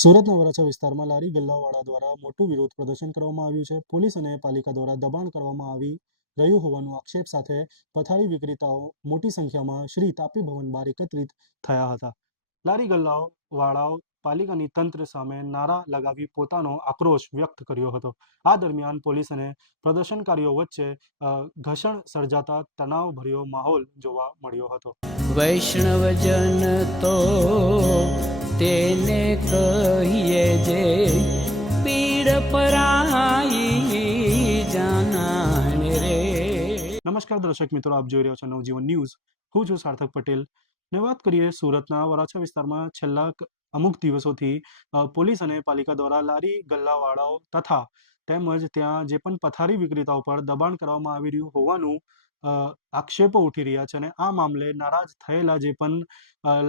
સુરતના વરાછા વિસ્તારમાં લારી ગલ્લાવાળા દ્વારા મોટું વિરોધ પ્રદર્શન કરવામાં આવ્યું છે. પોલીસ અને પાલિકા દ્વારા દબાણ કરવામાં આવી રહ્યું હોવાનો આક્ષેપ સાથે પથારી વિક્રેતાઓ મોટી સંખ્યામાં શ્રી તાપી ભવન બહાર એકત્રિત થયા હતા. લારી ગલ્લાવાળાઓ પાલિકાની તંત્ર સામે નારા લગાવી પોતાનો આક્રોશ વ્યક્ત કર્યો હતો. આ દરમિયાન પોલીસ અને પ્રદર્શનકારીઓ વચ્ચે ઘર્ષણ સર્જાતા તણાવભર્યો માહોલ જોવા મળ્યો હતો. વૈષ્ણવજન તો તેને કહીએ જે પીડ પરાઈ જાનાને રે. નમસ્કાર દર્શક મિત્રો, આપ જોઈ રહ્યા છો નવજીવન ન્યૂઝ. હું છું સાર્થક પટેલ ને વાત કરીએ સુરતના વરાછા વિસ્તારમાં છેલ્લા અમુક દિવસોથી પોલીસ અને પાલિકા દ્વારા લારી ગલ્લાવાળાઓ તથા તેમજ ત્યાં જે પણ પથારી વિક્રેતાઓ પર દબાણ કરવામાં આવી રહ્યું હોવાનું આક્ષેપો ઉઠી રહ્યા છે. અને આ મામલે નારાજ થયેલા જે પણ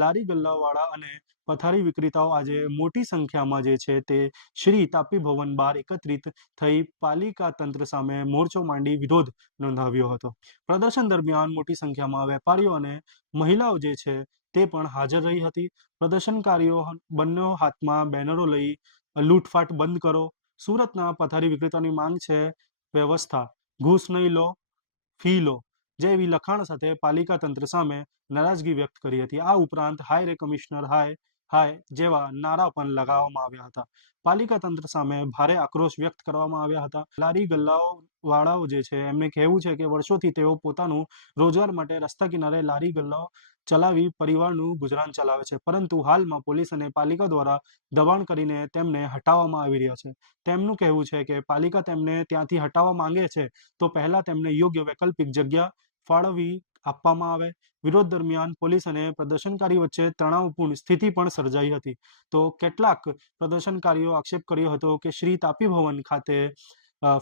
લારી ગલ્લાવાળા અને પથારી વિક્રેતાઓ આજે મોટી સંખ્યામાં જે છે તે શ્રી તાપી ભવન બહાર એકત્રિત થઈ પાલિકા તંત્ર સામે મોરચો માંડી વિરોધ નોંધાવ્યો હતો. પ્રદર્શન દરમિયાન મોટી સંખ્યામાં વેપારીઓ અને મહિલાઓ જે છે તે પણ હાજર રહી હતી. પ્રદર્શનકારીઓ બંને હાથમાં બેનરો લઈ લૂંટફાટ બંધ કરો, સુરતના પથારી વિક્રેતાની માંગ છે વ્યવસ્થા, ઘૂસ નહીં લો, ફી લો જેવી લખાણ સાથે પાલિકા તંત્ર સામે નારાજગી વ્યક્ત કરી હતી. આ ઉપરાંત હાય રે કમિશનર હાય હાય જેવા નારા પણ લગાવવામાં આવ્યા હતા. પાલિકા તંત્ર સામે ભારે આક્રોશ વ્યક્ત કરવામાં આવ્યા હતા. લારી ગલ્લાઓ વાળાઓ જે છે એમને કહેવું છે કે વર્ષોથી તેઓ પોતાનું રોજગાર માટે રસ્તા કિનારે લારી ગલ્લાઓ ચલાવી પરિવારનું ગુજરાન ચલાવે છે, પરંતુ હાલમાં પોલીસ અને પાલિકા દ્વારા દબાણ કરીને તેમને હટાવવામાં આવી રહ્યા છે. તેમનું કહેવું છે કે પાલિકા તેમને ત્યાંથી હટાવવા માંગે છે તો પહેલા તેમને યોગ્ય વૈકલ્પિક જગ્યા ફાળવી આપવામાં આવે. વિરોધ દરમિયાન પોલીસ અને પ્રદર્શનકારી વચ્ચે તણાવપૂર્ણ સ્થિતિ પણ સર્જાઈ હતી. તો કેટલાક પ્રદર્શનકારીઓ આક્ષેપ કર્યો હતો કે શ્રી તાપી ભવન ખાતે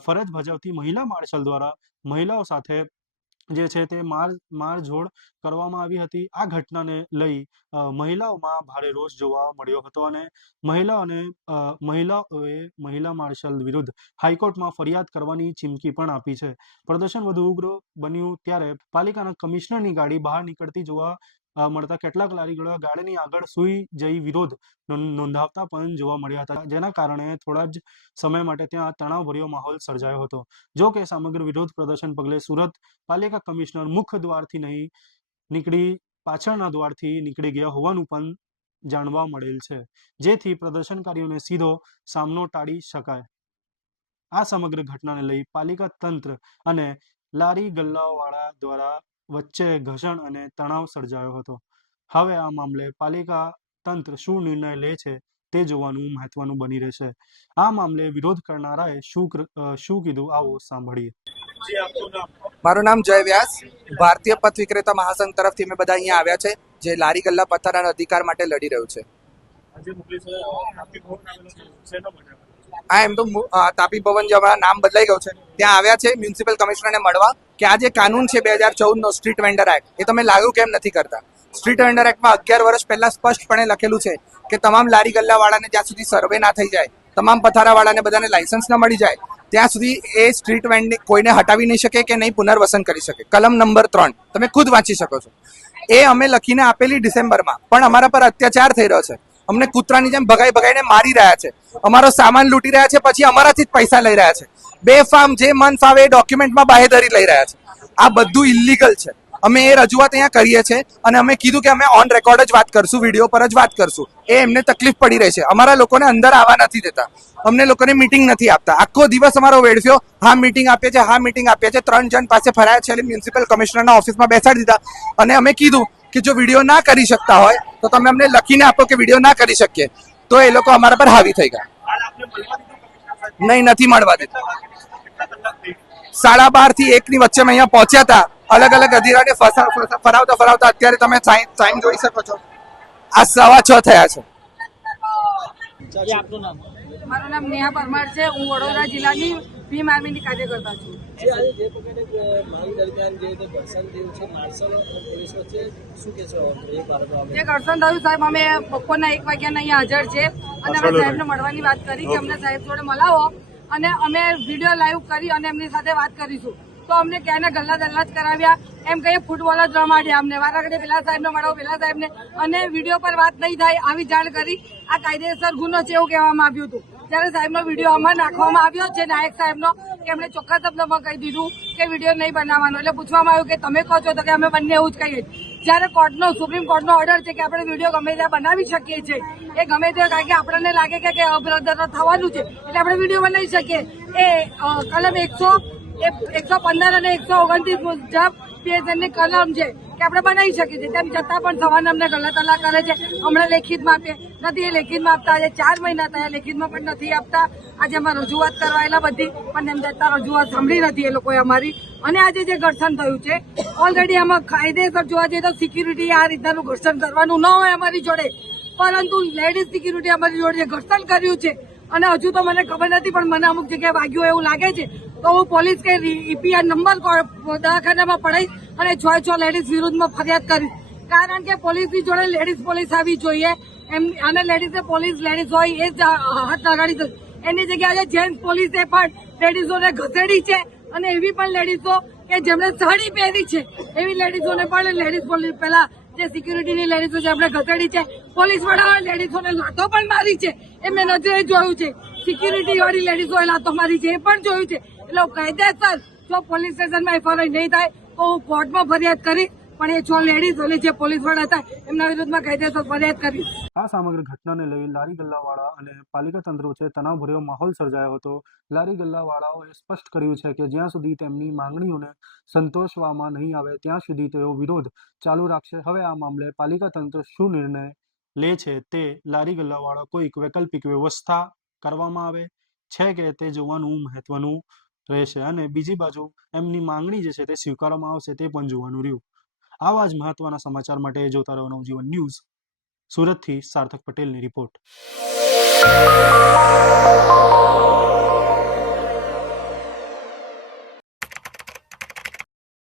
ફરજ બજાવતી મહિલા માર્શલ દ્વારા મહિલાઓ સાથે જે છે તે મારઝોડ કરવામાં આવી હતી. આ ઘટનાને લઈ મહિલાઓમાં ભારે રોષ જોવા મળ્યો હતો અને મહિલાઓએ મહિલા માર્શલ વિરુદ્ધ હાઈકોર્ટમાં ફરિયાદ કરવાની ચીમકી પણ આપી છે. પ્રદર્શન વધુ ઉગ્ર બન્યું ત્યારે પાલિકાના કમિશનરની ગાડી બહાર નીકળતી જોવા મળતા કેટલાક લારીગળા ગાડીની આગળ સૂઈ જઈ વિરોધ નોંધાવતા પણ જોવા મળ્યા હતા, જેના કારણે થોડા જ સમય માટે ત્યાં તણાવભર્યો માહોલ સર્જાયો હતો. જો કે સમગ્ર વિરોધ પ્રદર્શન પગલે સુરત પાલિકા કમિશનર મુખ્ય દ્વારથી નહીં નીકળી પાછળના દ્વારથી નીકળી ગયા હોવાનું પણ જાણવા મળેલ છે, જેથી પ્રદર્શનકારીઓને સીધો સામનો ટાળી શકાય. આ સમગ્ર ઘટનાને લઈ પાલિકા તંત્ર અને લારી ગલ્લાવાળા દ્વારા વચ્ચે ઘર્ષણ અને તણાવ સર્જાયો હતો. હવે આ મામલે પાલિકા તંત્ર શું નિર્ણય લે છે તે જોવાનું મહત્વનું બની રહેશે. આ મામલે વિરોધ કરનારાએ શું કીધું, આવો સાંભળીએ. મારું નામ જય વ્યાસ, ભારતીય પથ વિક્રેતા મહાસંઘ તરફથી અમે બધા અહીંયા આવ્યા છે જે લારી ગલ્લા પથ્થરના અધિકાર માટે લડી રહ્યું છે. એમ તો તાપી ભવન જે હમણાં નામ બદલાઈ ગયું છે ત્યાં આવ્યા છે મ્યુનિસિપલ કમિશનરને મળવા કે આ જે કાનૂન છે 2014નો સ્ટ્રીટ વેન્ડર એક્ટ એ તમે લાગુ કેમ નથી કરતા. સ્ટ્રીટ વેન્ડર એક્ટમાં 11 વર્ષ પહેલા સ્પષ્ટપણે લખેલું છે કે તમામ લારી ગલ્લાવાળાને જ્યાં સુધી સર્વે ના થઈ જાય, તમામ પથારાવાળાને બધાને લાયસન્સ ના મળી જાય ત્યાં સુધી એ સ્ટ્રીટ વેન્ડ કોઈને હટાવી નહીં શકે કે નહીં પુનર્વસન કરી શકે. કલમ નંબર 3 તમે ખુદ વાંચી શકો છો. એ અમે લખીને આપેલી ડિસેમ્બરમાં, પણ અમારા પર અત્યાચાર થઈ રહ્યો છે. અમને કૂતરાની જેમ ભગાઈને મારી રહ્યા છે, અમારો સામાન લૂંટી રહ્યા છે, પછી અમારાથી જ પૈસા લઈ રહ્યા છે. બેફામ જે મન ફાવે એ ડોક્યુમેન્ટમાં બાહેધરી લઈ રહ્યા છે. આ બધું ઇલીગલ છે. અમે એ રજૂઆત અહીંયા કરીએ છીએ અને અમે કીધું કે અમે ઓન રેકોર્ડ જ વાત કરશું, વિડીયો પર જ વાત કરશું. એ એમને તકલીફ પડી રહી છે. અમારા લોકોને અંદર આવવા નથી દેતા, અમને લોકોને મીટિંગ નથી આપતા. આખો દિવસ અમારો વેડફ્યો. હા મીટિંગ આપીએ છીએ, હા મીટિંગ આપીએ છીએ. 3 જણ પાસે ફરાયા છે, મ્યુનિસિપલ કમિશનરના ઓફિસમાં બેસાડી દીધા અને અમે કીધું કે જો વિડીયો ના કરી શકતા હોય તો તમે અમને લખીને આપો કે વિડીયો ના કરી શકીએ. તો એ લોકો અમારા પર હાવી થઈ ગયા. નહીં, નથી મળવા દેતા. 12:30 થી 1 ની વચ્ચે અમે અહીંયા પહોંચ્યા હતા. અલગ અલગ અધિકારીને ફરાવતા અત્યારે તમે ટાઈમ જોઈ શકો છો, આ 6:15 થયા છે. મારું નામ નેહા પરમાર છે. હું વડોદરા જિલ્લાની ભીમ આર્મીની કાર્યકર્તા છું. જે ઘર્ષણ થયું સાહેબ, અમે બપોરના 1 વાગ્યાના અહીંયા હાજર છે અને અમે સાહેબને મળવાની વાત કરી કે અમને સાહેબ જોડે મળાવો અને અમે વિડીયો લાઈવ કરી અને એમની સાથે વાત કરીશું. તો અમને ક્યાંના ગલ્લા દલ્લા જ કરાવ્યા એમ કહીએ ફૂટબોલ જ રમાડ્યા અમને વારા ઘડી પેલા સાહેબને મળો પેલા સાહેબને અને વિડીયો પર વાત નહીં થાય આવી જાણ કરી આ કાયદેસર ગુનો છે એવું કહેવામાં આવ્યું હતું. જયારે સાહેબનો વિડીયો આમાં નાખવામાં આવ્યો છે નાયક સાહેબનો કે એમણે ચોખ્ખા શબ્દમાં કહી દીધું કે વિડીયો નહીં બનાવવાનો. એટલે પૂછવામાં આવ્યું કે તમે કહો છો તો કે અમે બંને એવું જ કહીએ. જયારે સુપ્રીમ કોર્ટનો ઓર્ડર છે કે આપણે વિડીયો ગમે ત્યાં બનાવી શકીએ છીએ એ ગમે તે કારણ કે આપણને લાગે કે અબ્રધર થવાનું છે એટલે આપણે વિડીયો બનાવી શકીએ. એ કલમ 115 અને 129 મુજબ PSN ની કલમ છે કે આપણે બનાવી શકીએ છીએ. તેમ છતાં પણ સવારના અમને ગલત અલા કરે છે. હમણાં લેખિતમાં આપીએ નથી, એ લેખિતમાં આપતા આજે 4 મહિના થયા લેખિતમાં પણ નથી આપતા. આજે અમારે રજૂઆત કરવાયેલા બધી પણ એમ જતા રજૂઆત સાંભળી નથી એ લોકોએ અમારી. અને આજે જે ઘર્ષણ થયું છે ઓલરેડી આમાં કાયદેસર જોવા જઈએ તો સિક્યુરિટી આ રીતનું ઘર્ષણ કરવાનું ન હોય અમારી જોડે, પરંતુ લેડીઝ સિક્યુરિટી અમારી જોડે ઘર્ષણ કર્યું છે. અને હજુ તો મને ખબર નથી પણ મને અમુક જગ્યાએ વાગ્યું એવું લાગે છે તો હું પોલીસ કે EPR નંબર દવાખાનામાં પડાવીશ અને 6 લેડીઝ વિરુદ્ધમાં ફરિયાદ કરીશ. કારણ કે પોલીસની જોડે લેડીઝ પોલીસ આવવી જોઈએ એમ. અને લેડીઝ પોલીસ લેડીઝ હોય એ જ હાથ લગાડી એની જગ્યાએ જેન્ટ્સ પોલીસે પણ લેડીઝોને ઘસેડી છે. અને એવી પણ લેડીઝો કે જેમણે સાડી પહેરી છે એવી લેડીઝોને પણ લેડીઝ પોલીસ પેલા જે સિક્યુરિટીની લેડીઝો છે એમણે ઘસેડી છે. પોલીસ વાળાઓએ લેડીઝોને લાતો પણ મારી છે એ મેં નજરે જોયું છે. સિક્યુરિટી વાળી લેડીઝોએ લાતો મારી છે એ પણ જોયું છે. એટલે કાયદેસર જો પોલીસ સ્ટેશનમાં FIR નહીં થાય તો હું કોર્ટમાં ફરિયાદ કરીશ. પણ એ 6 લેડીઝ અને જે પોલીસ વાળા હતા એમના વિરુદ્ધમાં કાયદેસર ફરિયાદ કરીશ. આ સમગ્ર ઘટનાને લઈ લારી ગલ્લાવાળા અને પાલિકા તંત્ર વચ્ચે તણાવભર્યો માહોલ સર્જાયો હતો. લારી ગલ્લાવાળાઓએ સ્પષ્ટ કર્યું છે કે જ્યાં સુધી તેમની માંગણીઓને સંતોષવામાં નહીં આવે ત્યાં સુધી તેઓ વિરોધ ચાલુ રાખશે. હવે આ મામલે પાલિકા તંત્ર શું નિર્ણય લે છે તે લારી ગલ્લાવાળા કોઈક વૈકલ્પિક વ્યવસ્થા કરવામાં આવે છે કે તે જોવાનું મહત્વનું રહેશે. અને બીજી બાજુ એમની માંગણી જે છે તે સ્વીકારવામાં આવશે તે પણ જોવાનું રહ્યું. આવા જ મહત્વના સમાચાર માટે જોતા રહો નવજીવન ન્યૂઝ. સુરતથી સાર્થક પટેલની રિપોર્ટ.